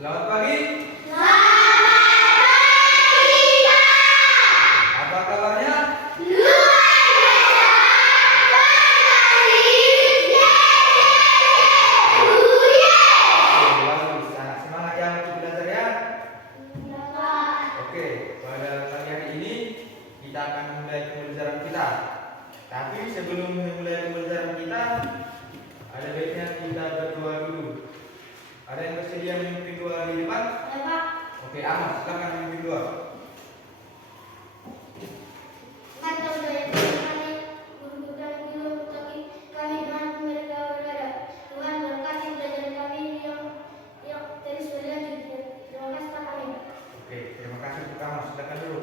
Selamat pagi. Selamat pagi, Kak. Apa kabarnya? Bagus, sangat semangat ya untuk belajar ya. Oke, pada pagi hari ini kita akan memulai pembelajaran kita. Tapi sebelum memulai pembelajaran kita, ada baiknya kita berdoa dulu. Ada yang bersedia memimpin doa di depan? Oke, Ahmad, silakan memimpin doa. Oke, terima kasih untuk Ahmad. Silakan dulu.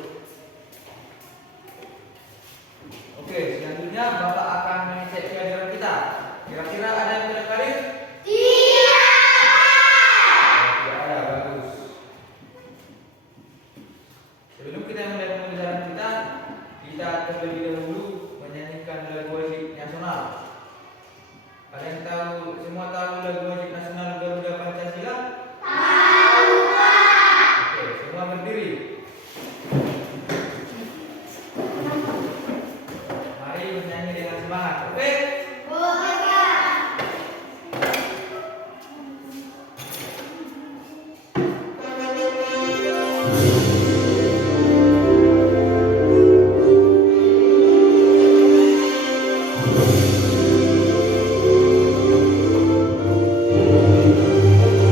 Oke, selanjutnya Bapak akan mengecek pelajaran kita. Kira-kira ada yang tidak hadir? Tidak ada, bagus. Sebelum kita mulai pembelajaran kita terlebih dahulu menyanyikan lagu wajib nasional. Kalian tahu, semua tahu lagu wajib nasional Garuda Pancasila? Oke, semua berdiri. Mari menyanyi dengan semangat. Oke?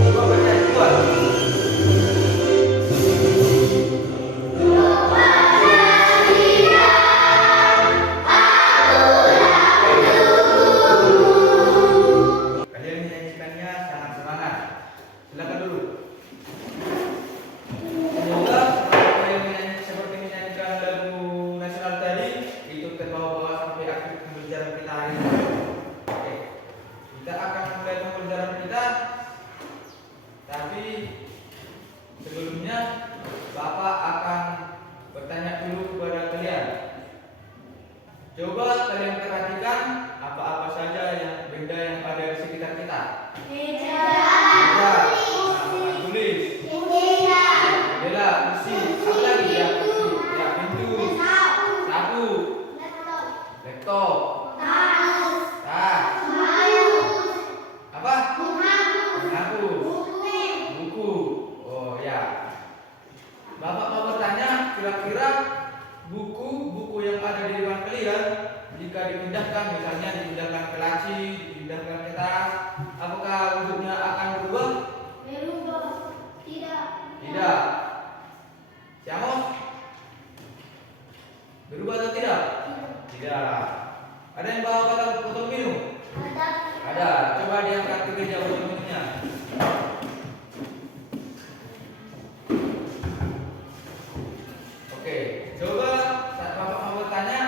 Coba baca yang kuat. Kalian menyanyikannya sangat semangat. Silakan dulu. Semoga seperti menyanyikan lagu nasional tadi itu terbawa-bawa sampai akhir pembelajaran kita hari ini. Oke, kita akan mulai pembelajaran kita. Tapi sebelumnya Bapak akan bertanya dulu kepada kalian. Coba kalian perhatikan apa-apa saja yang benda yang ada di sekitar kita. Meja, tulis, jendela, kursi, apa lagi ya? Ya, pintu, sapu, laptop, tas, apa? Menghapus, buku. Oh ya. Bapak mau bertanya, kira-kira buku-buku yang ada di ruang kalian jika dipindahkan, misalnya dipindahkan ke laci, dipindahkan ke tas, apakah wujudnya akan berubah? Tidak. Siamos? Berubah atau tidak? Tidak. Ada yang bawa botol minum? Ada. Coba diangkat ke meja botol minumnya. Oke, coba saat Bapak mau bertanya,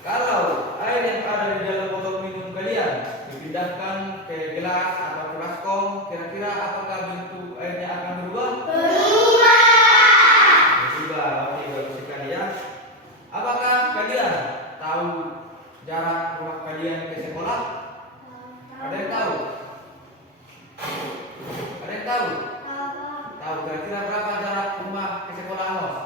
kalau air yang ada di dalam botol minum kalian dipindahkan ke gelas atau ke baskom, kira-kira apakah bentuk airnya akan berubah? Berubah. Oke, bagus sekali ya. Apakah kalian tahu jarak rumah kalian ke sekolah? Ada yang tahu? Ada yang tahu? Tahu kira-kira berapa jarak rumah ke sekolah Amos?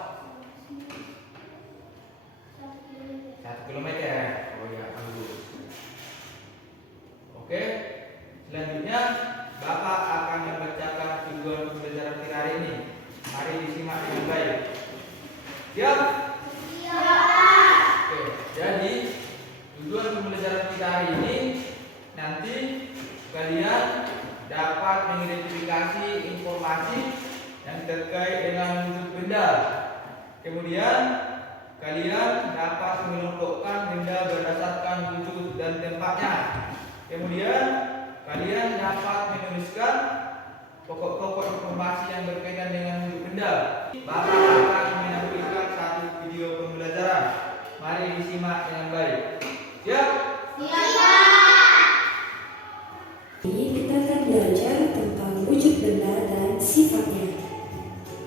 1 kilometer. Oh ya, bagus. Oke, selanjutnya Bapak akan membacakan tujuan pembelajaran kita hari ini. Mari disimak dengan baik. Siap? Oke, jadi tujuan pembelajaran kita hari ini nanti kalian dapat mengidentifikasi informasi yang terkait dengan wujud benda. Kemudian kalian dapat mengelompokkan benda berdasarkan wujud dan tempatnya. Kemudian kalian dapat menuliskan pokok-pokok informasi yang berkaitan dengan wujud benda. Bapak akan menampilkan satu video pembelajaran. Mari disimak dengan baik. Siap? Ini kita akan belajar tentang wujud benda dan sifatnya.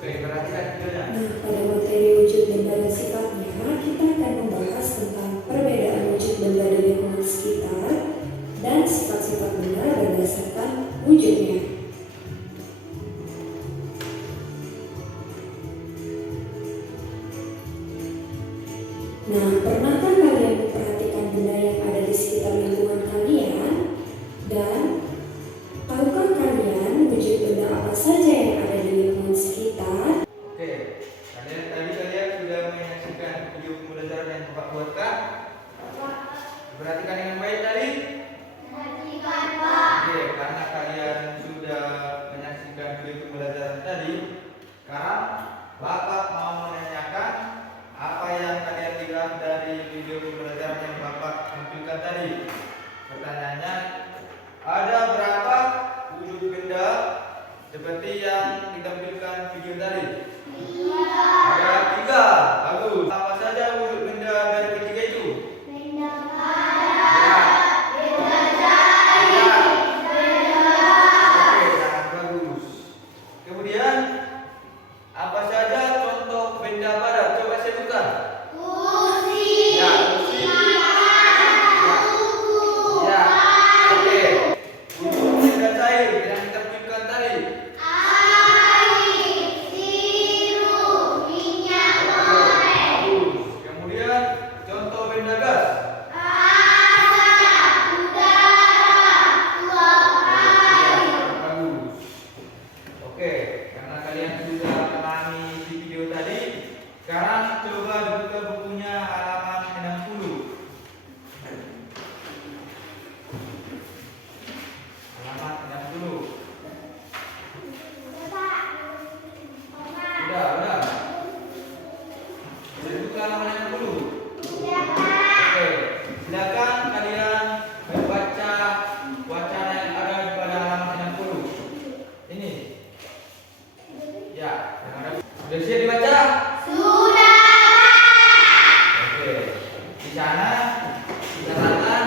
Oke, perhatikan videonya. Nah, pada materi wujud benda dan sifatnya, kita akan membahas tentang perbedaan wujud benda di lingkungan sekitar dan sifat-sifat benda berdasarkan wujudnya. Nah, pernahkah kalian memperhatikan benda yang ada di sekitar lingkungan kalian? Dan tahukah kalian wujud benda apa saja yang ada di lingkungan sekitar? Oke, kalian sudah menyaksikan video pembelajaran yang Bapak buatkan. Perhatikan dengan baik tadi. Perhatikan, Pak. Oke, karena kalian sudah menyaksikan video pembelajaran tadi, sekarang Bapak mau menanyakan apa yang kalian lihat dari video pembelajaran yang Bapak tampilkan tadi. Pertanyaannya, ada berapa wujud benda seperti yang ditampilkan video tadi? Ada 3. Bagus. Apa saja wujud benda dari ketiga itu? Benda Ya. benda cair, benda Oke, sangat bagus. Kemudian, apa saja contoh benda padat? Coba sebutkan. kursi, Ya, kursi. buku, Ya. Oke. Wujud benda cair yang ditampilkan tadi. air, sirup, minyak goreng, Bagus. Kemudian, contoh benda gas. asap, udara, uap air. Ya, bagus. Oke, karena kalian sudah memahami di video tadi, sekarang coba buka bukunya halaman 60. Halaman 60. Udah. Sudah buka halaman 60. Oke, silakan kalian membaca wacana yang ada pada halaman 60. Ini. Ya, yang ada. Sudah siap dibaca? Sudah. Oke. Di sana dikatakan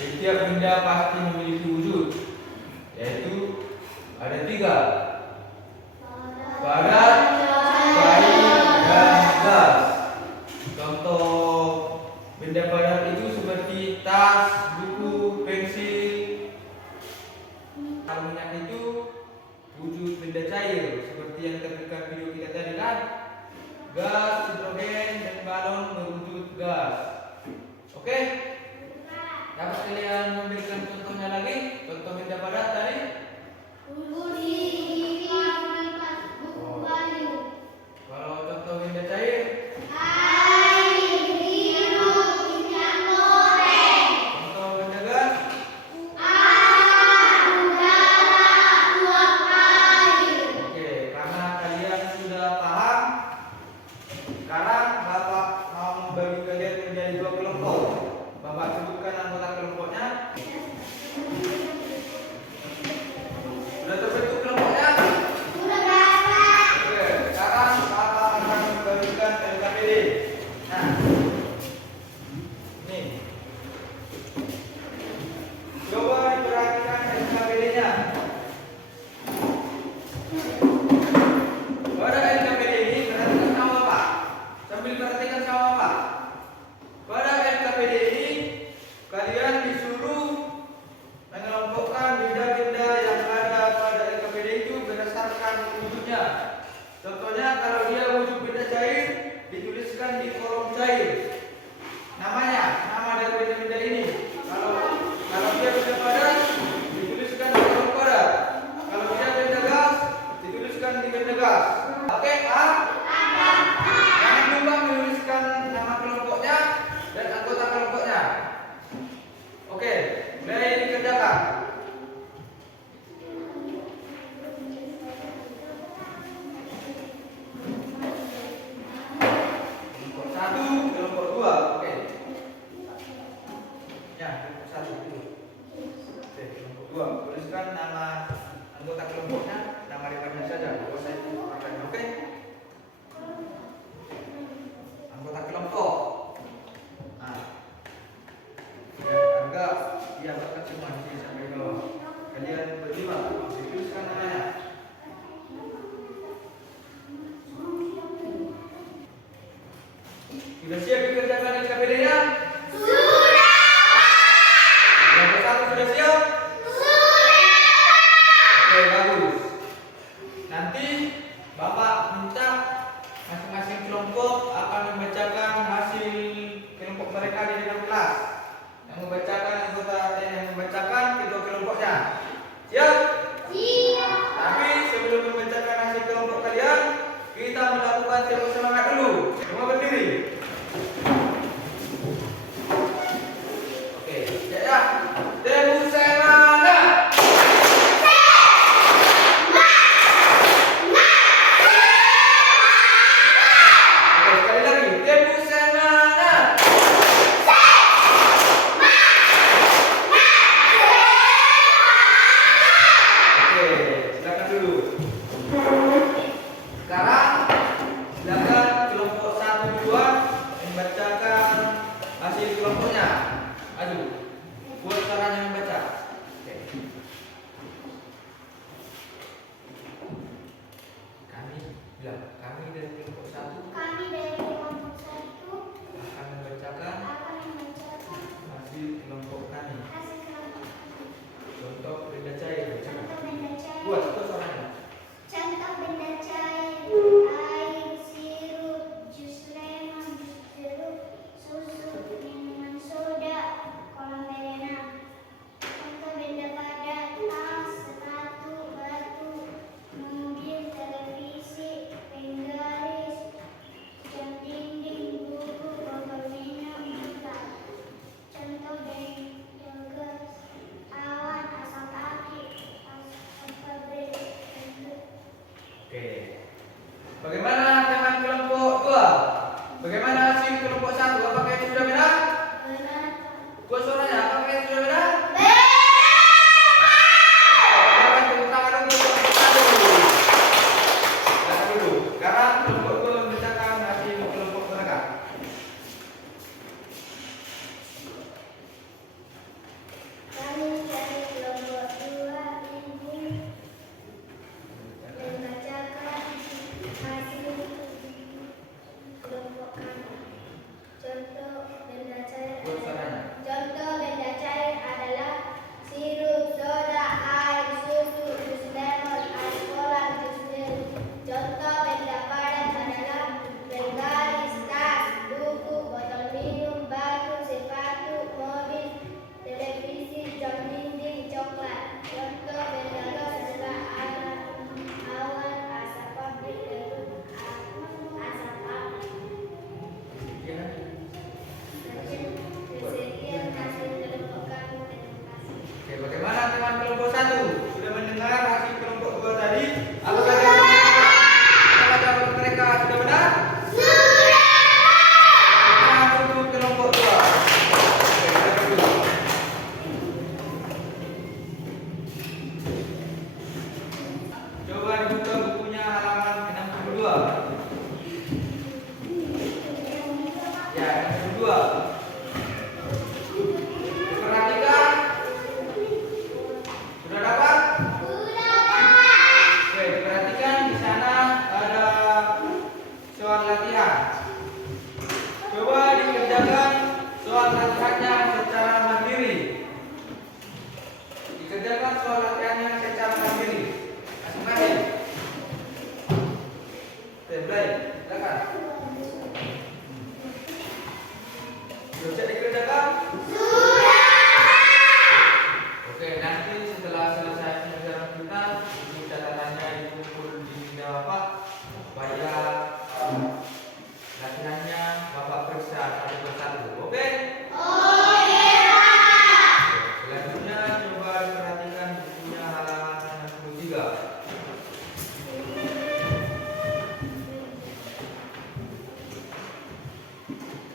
setiap benda pasti memiliki wujud, yaitu ada 3: padat, cair, dan gas. Contoh benda padat itu seperti tas, buku, pensil. Kalau minyak itu wujud benda cair seperti yang terdekat video kita tadi kan. Gas, hidrogen, dan balon berwujud gas. Oke? Dapat kalian memberikan contohnya lagi? Contoh benda padat tadi? Kursi, kipas, buku kayu, Kalau contoh benda cair? air, sirup, minyak goreng, Contoh benda gas? asap, udara, uap air. Oke, karena kalian sudah paham, sekarang Bapak mau membagi kalian menjadi 2 kelompok. Bapak sebutkan anggota kelompoknya. Sudah terbentuk kelompoknya? Oke, sekarang Bapak akan membagikan LKPD. Nah, nih. Coba diperhatikan LKPD-nya. Pada LKPD ini perhatikan sama Pak. Sambil perhatikan sama Pak. Pada LKPD ini kalian disuruh mengelompokkan benda-benda yang ada pada LKPD itu berdasarkan wujudnya. Contohnya kalau dia wujud benda cair, dituliskan di kolom cair namanya, nama dari benda-benda ini. Kalau dia benda padat, dituliskan di kolom padat. Kalau dia benda gas, dituliskan di benda gas. Oke, A? Jangan lupa menuliskan nama kelompoknya dan anggota kelompoknya. Oke, mulai dikerjakan. Kelompok 1, kelompok 2. Oke. Ya, kelompok 1 dulu. Oke, kelompok 2. Tuliskan nama anggota kelompoknya, nama depannya saja. Kalau saya pakai, oke? Anggota kelompok. Nah, harga dia bahkan semua di sini sampai bawah. Kalian berdua, dituliskan namanya. Sudah siap dikerjakan LKPD-nya? Kelompok 1 sudah siap? Oke, bagus. Nanti Bapak minta masing-masing kelompok akan membacakan hasil Bilang, kami dari kelompok 1 Kami dari kelompok 1 akan membacakan akan membacakan hasil kelompok kami. hasil kelompok kami. Contoh benda cair. Contoh benda cair. Buat itu suaranya. Contoh benda cair: air, sirup, jus lemon, jus jeruk, susu, minuman soda, kolam berenang. Contoh benda padat: tas, sepatu, batu, mobil, televisi, penggaris, jam dinding, buku, botol minum, bulan. Contoh benda gas: awan, asap api, asap pabrik. Oke. Bagaimana dengan kelompok 2? Bagaimana hasil kelompok 1? Apakah itu sudah benar? Buat suaranya, apakah itu sudah benar? Silakan tepuk tangan untuk kelompok 1. Lihat dulu. Sekarang kelompok 2 membacakan hasil kelompok mereka. Kami dari kelompok 2 ini membacakan hasil kelompok kami. Contoh benda cair. Buat suaranya. Contoh benda cair adalah sirup, soda, air, susu, jus lemon, air kolam, jus jeruk. Contoh benda padat adalah penggaris, tas, buku, botol minum, batu, sepatu, mobil, televisi, jam dinding, coklat. Contoh benda gas adalah awan, asap pabrik, debu, asap api. Ya. Sekian hasil kelompok kami. Terima kasih. Oke, bagaimana dengan kelompok 1? Sudah mendengar hasil kelompok 2 tadi? Apakah jawaban mereka sudah benar? Nah, untuk kelompok 2. Oke, lihat dulu. Coba dibuka bukunya halaman 62. Ya, 62. Perhatikan. Sudah dapat? Oke, perhatikan di sana ada soal latihan. Coba dikerjakan soal latihannya secara mandiri. Dikerjakan soal latihannya secara mandiri. Masing-masing. Mulai, silakan. Bisa dikerjakan? Oke, nanti setelah selesai pelajaran kita, ini catatannya dikumpul di meja Bapak supaya latihannya Bapak periksa satu persatu. Oke? Selanjutnya coba diperhatikan bukunya halaman 63.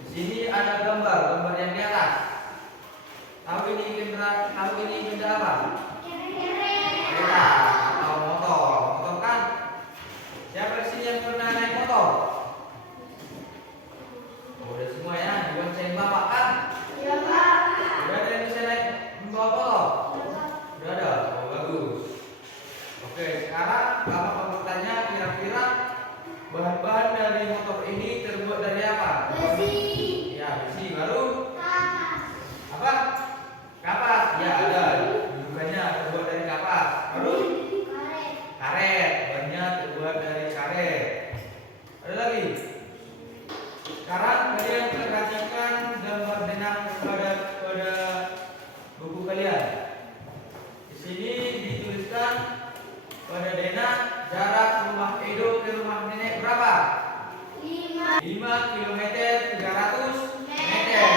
Di sini ada gambar yang di atas. Tahu ini benda apa? Kereta atau motor kan? Siapa di sini yang pernah naik motor? Oh, udah semua ya, dibonceng Bapak kan? Udah ada yang bisa naik membawa motor? Udah ada, oh bagus. Oke, sekarang Bapak mau bertanya kira-kira bahan-bahan dari motor ini terbuat dari apa? Ya, besi. Baru apa? Kapas. Ya, ada. Bukannya terbuat dari kapas. Baru karet. Bannya terbuat dari karet. Ada lagi. Sekarang kalian perhatikan gambar benang pada buku kalian. Di sini dituliskan pada denah jarak rumah Edo ke rumah nenek berapa? 5 km 300 meter.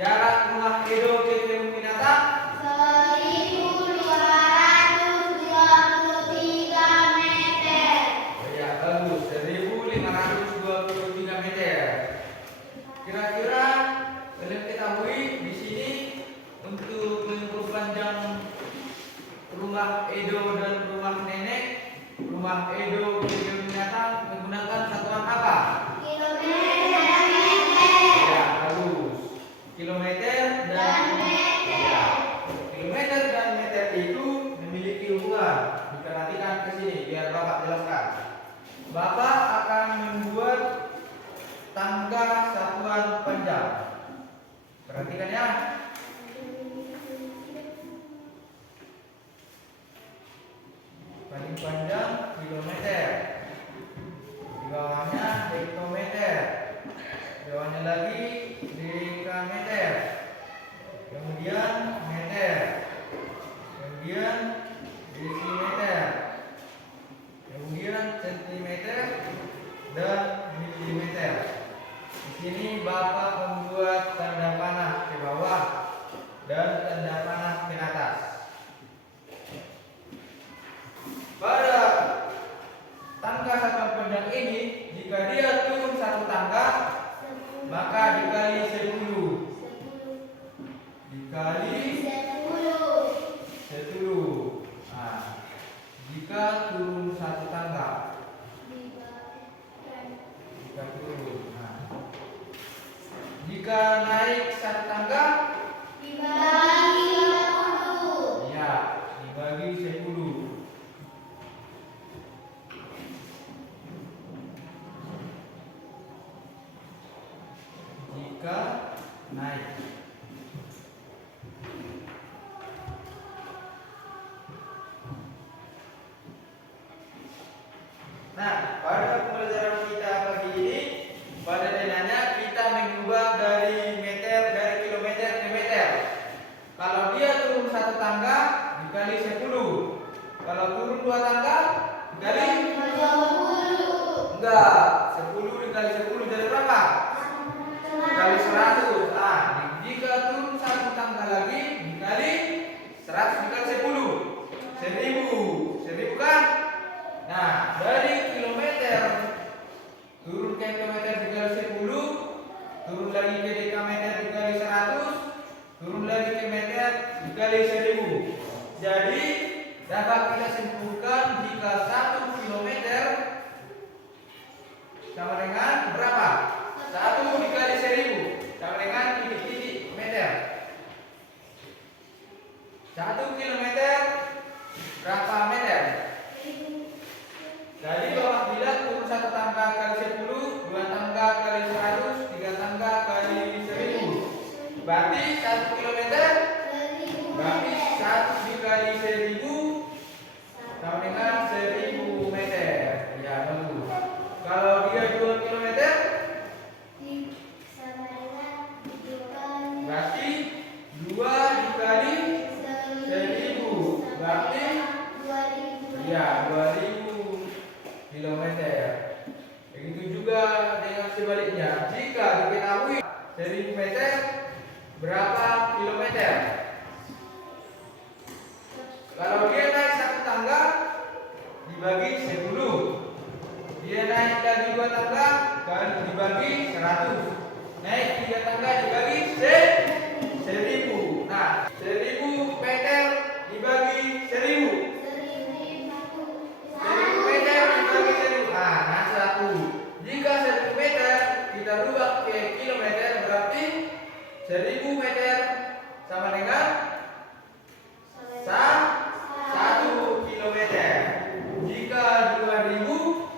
Jarak rumah Edo ke kebun binatang 1223 meter. Oh ya, bagus. 1523 meter. Kira-kira kalian ketahui di sini untuk lingkup panjang rumah Edo dan rumah nenek, rumah Edo ke kebun binatang menggunakan satuan apa? Ya, bagus. Kilometer dan meter. Ya. Kilometer dan meter itu memiliki hubungan. Diperhatikan ke sini biar Bapak jelaskan. Bapak akan membuat tangga satuan panjang. Perhatikan ya. Paling panjang kilometer. Di bawahnya hektometer. Di bawahnya lagi dekameter. Kemudian meter. Kemudian desimeter. Kemudian sentimeter dan milimeter. Di sini Bapak membuat tanda panah ke bawah dan tanda panah ke atas. Pada tangga satuan panjang ini, jika dia turun satu tangga, maka dikali 10. Dikali 10. Nah, jika turun satu tangga, jika turun. Nah, jika naik satu tangga, ya, dibagi 10. Jika naik. Nah, pada pembelajaran kita pagi ini, pada denahnya kita mengubah dari kilometer ke meter. Kalau dia turun satu tangga dikali 10. Kalau turun dua tangga dikali 20. enggak, 10 dikali 10 jadi berapa? Dikali 100. Ah, jika turun satu tangga lagi dikali 100 dikali 10. 1000 kan? Nah, dari kilometer turun ke kilometer dikali 10, turun lagi ke dekameter dikali 100, turun lagi ke meter dikali 1000. Jadi dapat kita simpulkan jika 1 kilometer sama dengan berapa? 1 dikali 1000 sama dengan titik-titik meter. 1 kilometer berapa meter? Jadi Bapak bilang turun satu tangga kali 10, dua tangga kali 100, tiga tangga kali 1000. Berarti 1 kilometer, berarti 1 dikali 1000 sama dengan 1000 meter. Ya, bagus. Kalau dia 2 kilometer, berarti 2 dikali 1000. Berarti ya 2000 kilometer. Begitu juga dengan sebaliknya. Jika diketahui 1000 meter berapa kilometer? Kalau dia naik satu tangga dibagi 10. Dia naik lagi 2 tangga kan dibagi 100. Naik 3 tangga dibagi 1000. Nah, 1000 meter dibagi 1000. 1000 meter dibagi 1000. Nah, 1. Jika 1000 meter kita rubah ke kilometer berarti 1000 meter sama dengan 1 kilometer. Jika 2000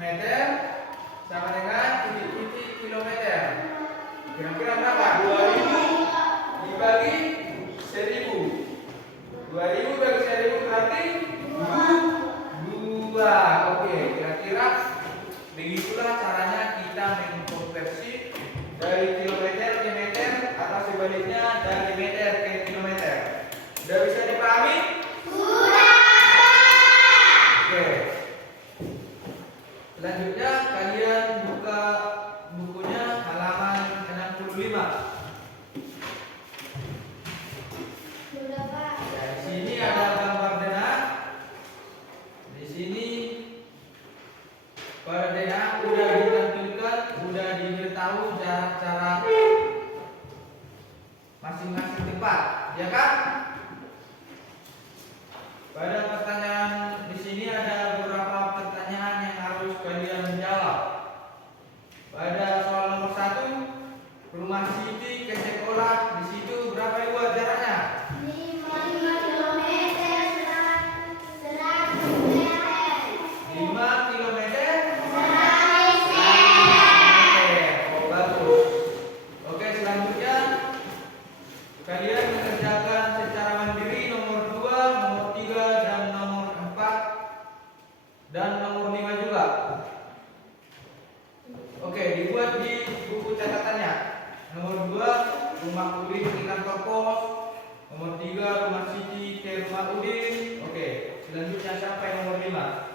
meter sama dengan titik-titik kilometer. Kira-kira berapa? 2000 dibagi 1000. 2000 bagi 1000 berarti 2. Oke, kira-kira begitulah caranya kita mengkonversi dari kilometer ke meter atau sebaliknya dari meter ke kilometer. Sudah bisa dipahami? Oke. Selanjutnya kalian buka bukunya halaman 65. Ya, di sini ada gambar denah. Di sini pada denah udah ditampilkan, udah diberitahu jarak-jarak masing-masing tempat, ya kan? Pada pertanyaan di sini ada beberapa pertanyaan yang harus kalian jawab. Pada soal nomor 1, rumah Siti ke sekolah di situ berapa luas jaraknya? 5 kilometer 100 meter. dan nomor 5 juga. Oke, dibuat di buku catatannya. Nomor 2, rumah Udin ke kantor pos. Nomor 3, rumah Siti ke rumah Udin. Oke, selanjutnya sampai nomor 5.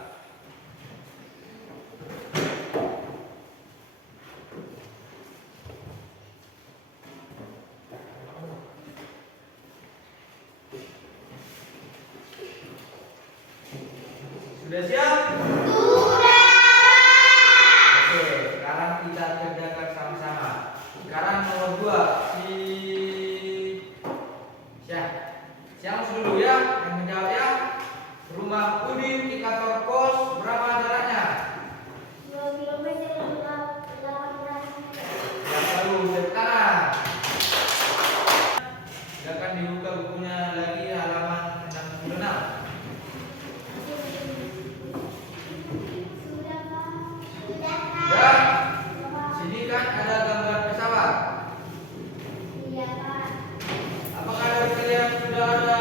Sudah siap? Oke, sekarang kita kerjakan sama-sama. Sekarang nomor 2, siapa dulu ya yang menjawab ya. Rumah Udin di kantor pos berapa jaraknya? 2 kilometer 18. Yang baru sekarang. Silakan dibuka bukunya lagi halaman 66. Sudah, Pak. Sudah, Dan sini kan ada gambar pesawat. Iya, Pak. Apakah dari kalian sudah ada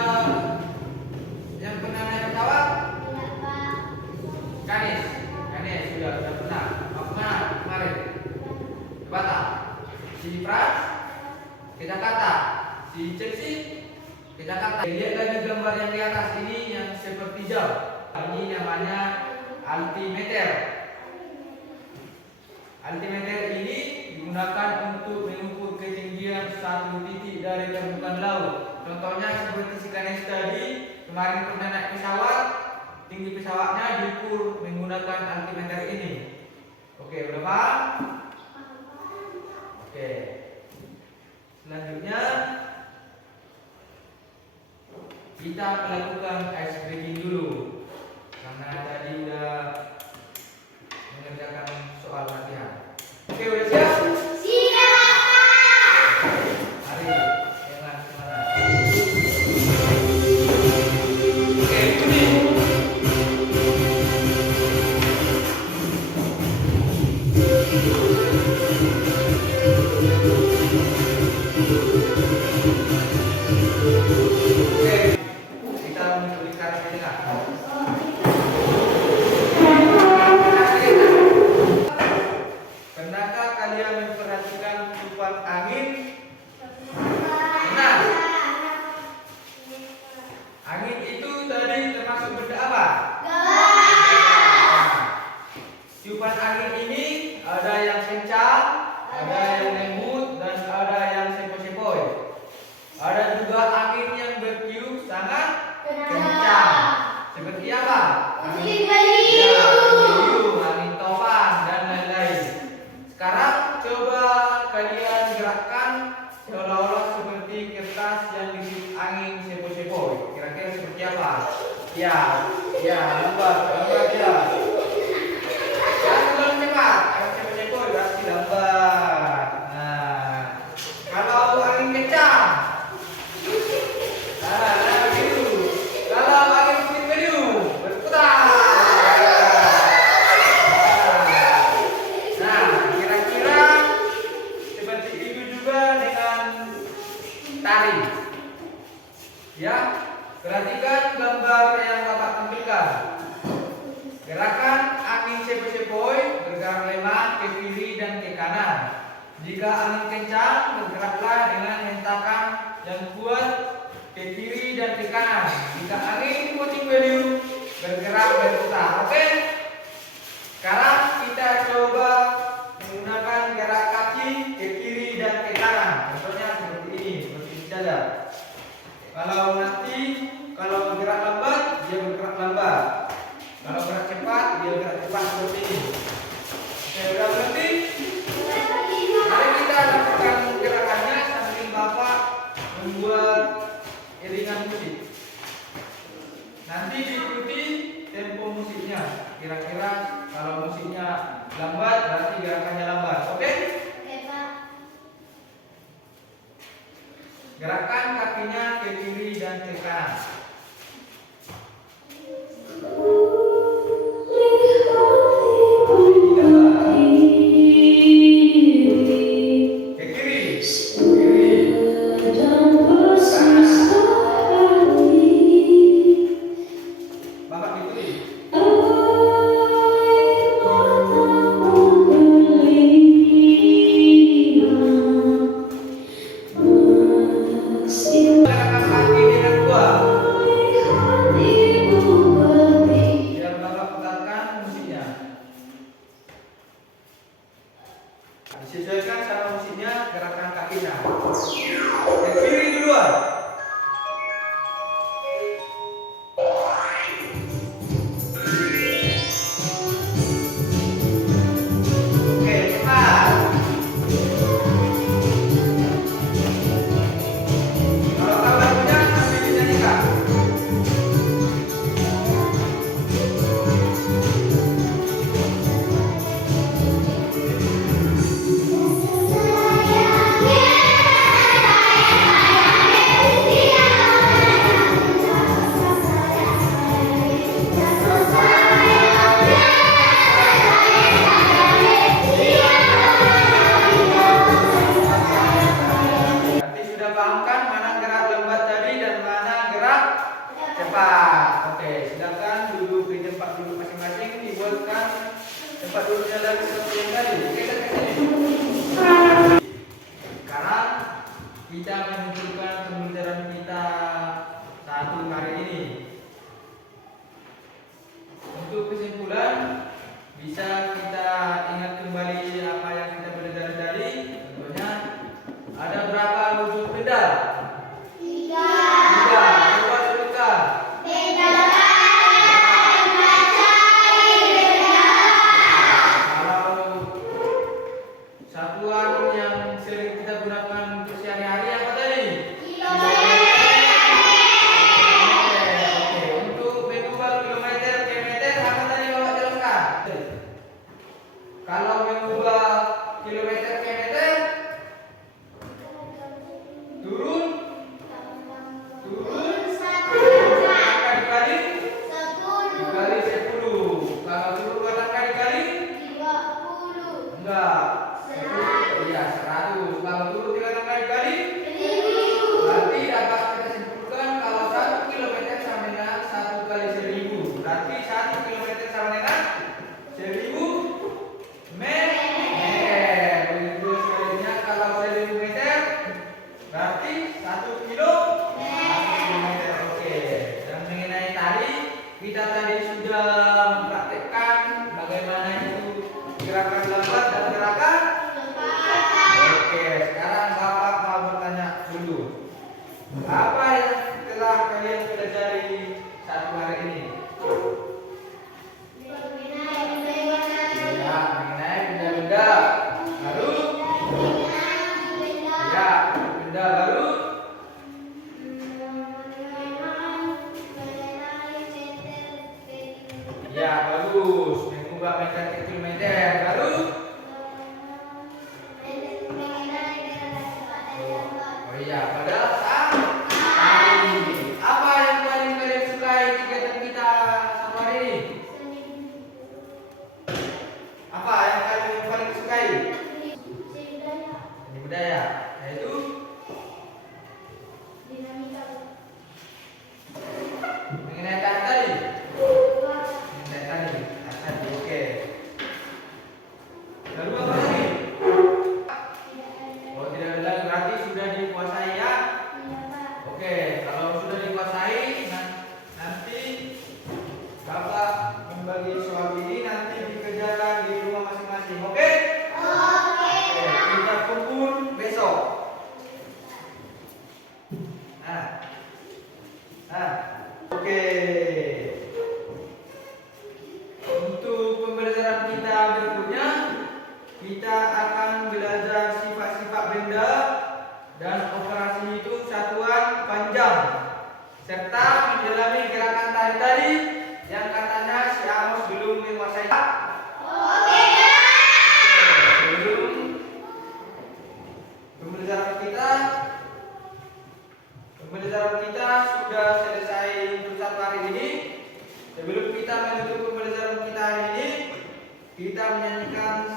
yang pernah naik pesawat? Iya, Pak. Kanis sudah pernah. Mana kemarin? Ke Batam. Si Frans ke Jakarta. Si Chelsea ke Jakarta. Lihat lagi gambar yang di atas ini yang seperti jam. Ini namanya altimeter. Altimeter ini digunakan untuk mengukur ketinggian satu titik dari permukaan laut. Contohnya seperti si Ganesh tadi, kemarin pernah naik pesawat, tinggi pesawatnya diukur menggunakan altimeter ini. Oke, udah paham? Oke. Selanjutnya kita melakukan ice breaking dulu. Karena tadi udah mengerjakan soal latihan. Oke, udah siap? Mari, jangan kemana. Oke, ini. Oke, kita mengikuti cara kita. Pernahkah kalian memperhatikan tiupan angin? Benar. Angin itu tadi termasuk benda apa? Nah, tiupan angin ini ada yang kencang, ada yang lembut, dan ada yang sepoi-sepoi. Ada juga angin yang bertiup sangat kencang. Seperti apa? Angin beliung. Ya, beliung, angin topan, dan lain-lain. Sekarang coba kalian gerakkan seolah-olah seperti kertas yang ditiup angin sepoi-sepoi. Kira-kira seperti apa? Ya, lambat ya. Jangan terlalu cepat. Kalau sepoi-sepoi berarti lambat. Nah, kalau angin kencang, gitu. Kalau angin beliung berputar. Nah, kira-kira seperti itu juga dengan tari. Ya, perhatikan gambar yang Bapak tampilkan. Gerakan angin sepoi-sepoi bergerak lemah ke kiri dan ke kanan. Jika angin kencang, bergeraklah dengan hentakan yang kuat ke kiri dan ke kanan. Jika angin puting beliung, bergerak berputar. Oke? Sekarang kita coba menggunakan gerak kaki ke kiri dan ke kanan. Contohnya seperti ini saja. Kalau bergerak lambat, dia bergerak lambat. Kalau gerak cepat, dia bergerak cepat seperti ini. Oke, udah berarti? Mari kita lakukan gerakannya sambil Bapak membuat iringan musik. Nanti diikuti tempo musiknya. Kira-kira kalau musiknya lambat berarti gerakannya lambat. Oke? Oke, Pak. Gerakan kakinya ke kiri dan ke kanan. Ke kiri. Bapak ikuti. Disesuaikan sama musiknya gerakan kakinya. Yang kiri duluan. Oke, cepat. Kalau tahu lagunya sambil dinyanyikan. Nanti sudah pahamkan mana gerak lambat tadi dan mana gerak cepat. Oke, silakan duduk di tempat duduk masing-masing, dibuatkan tempat duduknya lagi seperti yang tadi. Oke, kita ke sini. Sekarang kita menunjukkan pembelajaran kita satu hari ini. Untuk kesimpulan, bisa kita ingat kembali apa yang kita pelajari tadi. Contohnya, ada berapa wujud benda? Tiga. Coba sebutkan. Kalau satuan yang sering kita gunakan untuk sehari-hari apa tadi? Oke, untuk mengubah kilometer ke meter apa tadi Bapak jelaskan? Kalau mengubah kilometer ke meter, turun angka dikali 10. Kalau turun buat angka dikali enggak 10, iya 100. Kalau turun tiga angka dikali, berarti dapat kita simpulkan kalau 1 kilometer sama dengan 1 kali 1000. Berarti 1 kilometer sama dengan 1000 meter. Begitu sebaliknya, kalau 1000 meter berarti 1 kilometer. Oke. Dan mengenai tari, kita tadi sudah mempraktekkan bagaimana itu gerakan lambat dan gerakan. Oke, sekarang Bapak mau bertanya dulu. Apa yang telah kalian pelajari satu hari ini? Ya, mengenai benda-benda. Lalu, ya, benda baru. Ya, bagus. Mengubah meter ke kilometer. Baru, oh iya, pada tari. Apa yang paling kalian sukai kegiatan kita satu hari ini? Apa yang kalian paling sukai? Seni budaya. Yaitu mengenai tari tadi. Mengenai tadi. Oke. Lalu apa lagi? Oh, tidak ada lagi, berarti sudah dikuasai ya? Oke, kalau sudah dikuasai, nanti Bapak membagi soal ini nanti dikerjakan di rumah masing-masing. Oke? Oke, kita kumpul besok. Oke. Untuk pembelajaran kita berikutnya, kita akan belajar sifat-sifat benda dan operasi itu satuan panjang, serta mendalami gerakan tari tadi yang katanya si Amos belum menguasai. Sebelum pembelajaran kita sudah selesai untuk satu hari ini. Sebelum kita menutup pembelajaran kita hari ini, kita menyanyikan